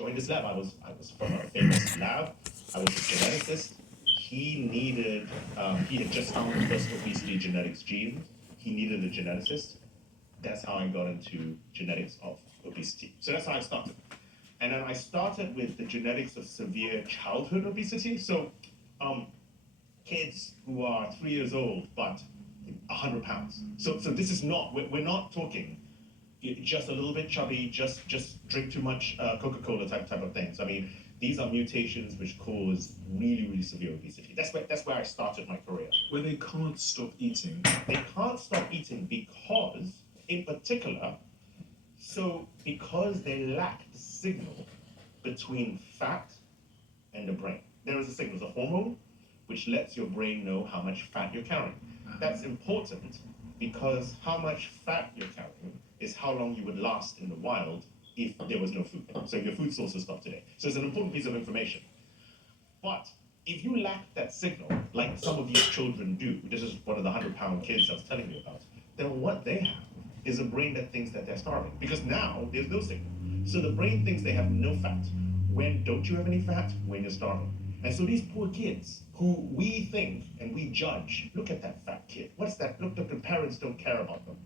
joined this lab. I was from a famous lab. I was a geneticist. He had just found the first obesity genetics gene. He needed a geneticist. That's how I got into genetics of obesity. So that's how I started. And then I started with the genetics of severe childhood obesity. So kids who are 3 years old but 100 pounds. So this is not, we're not talking just a little bit chubby, just drink too much Coca-Cola type of things. I mean, these are mutations which cause really severe obesity. That's where I started my career. Where they can't stop eating. They can't stop eating because, in particular, because they lack the signal between fat and the brain. There is a signal, it's a hormone, which lets your brain know how much fat you're carrying. That's important because how much fat you're carrying is how long you would last in the wild if there was no food. So if your food sources stop today. So it's an important piece of information. But if you lack that signal, like some of these children do, this is one of the 100-pound kids I was telling you about, then what they have is a brain that thinks that they're starving. Because now there's no signal. So the brain thinks they have no fat. When don't you have any fat? When you're starving. And so these poor kids who we think and we judge, look at that fat kid. What's that? Look, the parents don't care about them.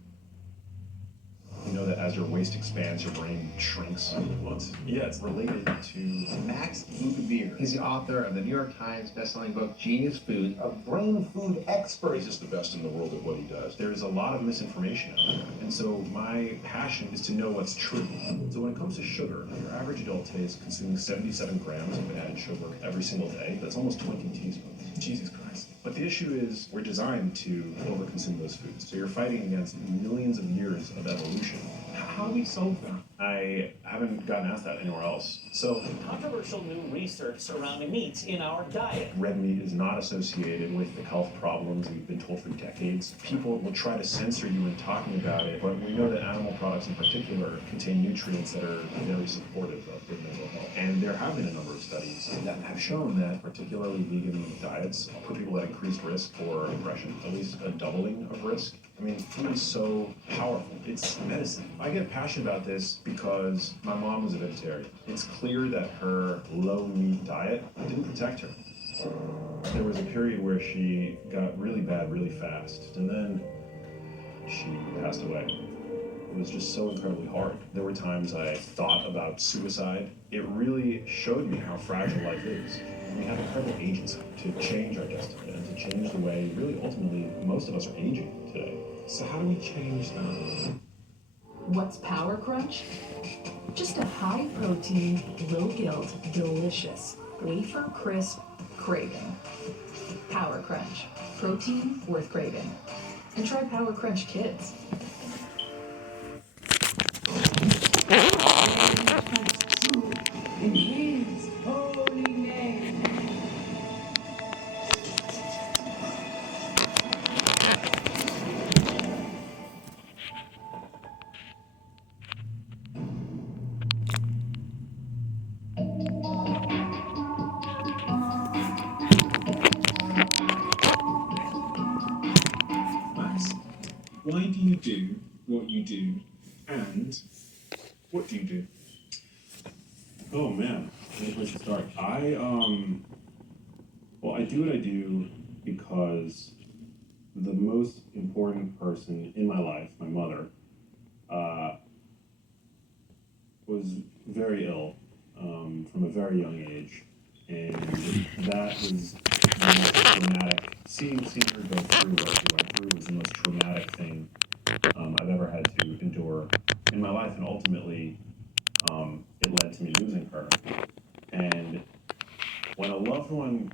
You know that as your waist expands, your brain shrinks? What? Yeah, it's related to Max Lugavere. He's the author of the New York Times bestselling book, Genius Food, a brain food expert. He's just the best in the world at what he does. there's a lot of misinformation out there. And so my passion is to know what's true. So when it comes to sugar, your average adult today is consuming 77 grams of added sugar every single day. That's almost 20 teaspoons. Jesus Christ. But the issue is we're designed to overconsume those foods. So you're fighting against millions of years of evolution. How do we solve that? I haven't gotten asked that anywhere else. So Controversial new research surrounding meat in our diet. red meat is not associated with the health problems we've been told for decades. People will try to censor you in talking about it, but we know that animal products in particular contain nutrients that are very supportive of good mental health. And there have been a number of studies that have shown that particularly vegan diets put people at increased risk for depression, at least a doubling of risk. I mean, food is so powerful. It's medicine. I get passionate about this because my mom was a vegetarian. It's clear that her low-meat diet didn't protect her. There was a period where she got really bad really fast, and then she passed away. It was just so incredibly hard. There were times I thought about suicide. It really showed me how fragile life is. We have incredible agency to change our destiny and to change the way, really, ultimately, most of us are aging today. So how do we change that? What's Power Crunch? Just a high-protein, low-guilt, delicious, wafer-crisp craving. Power Crunch. Protein worth craving. And try Power Crunch Kids. In his holy name. Max, why do you do what you do, and what do you do? Oh man, where should I start? Well, I do what I do because the most important person in my life, my mother, was very ill from a very young age, and that was the most traumatic. Seeing her go through what she went through was the most traumatic thing I've ever had to endure in my life, and ultimately, it led to me losing her. And when a loved one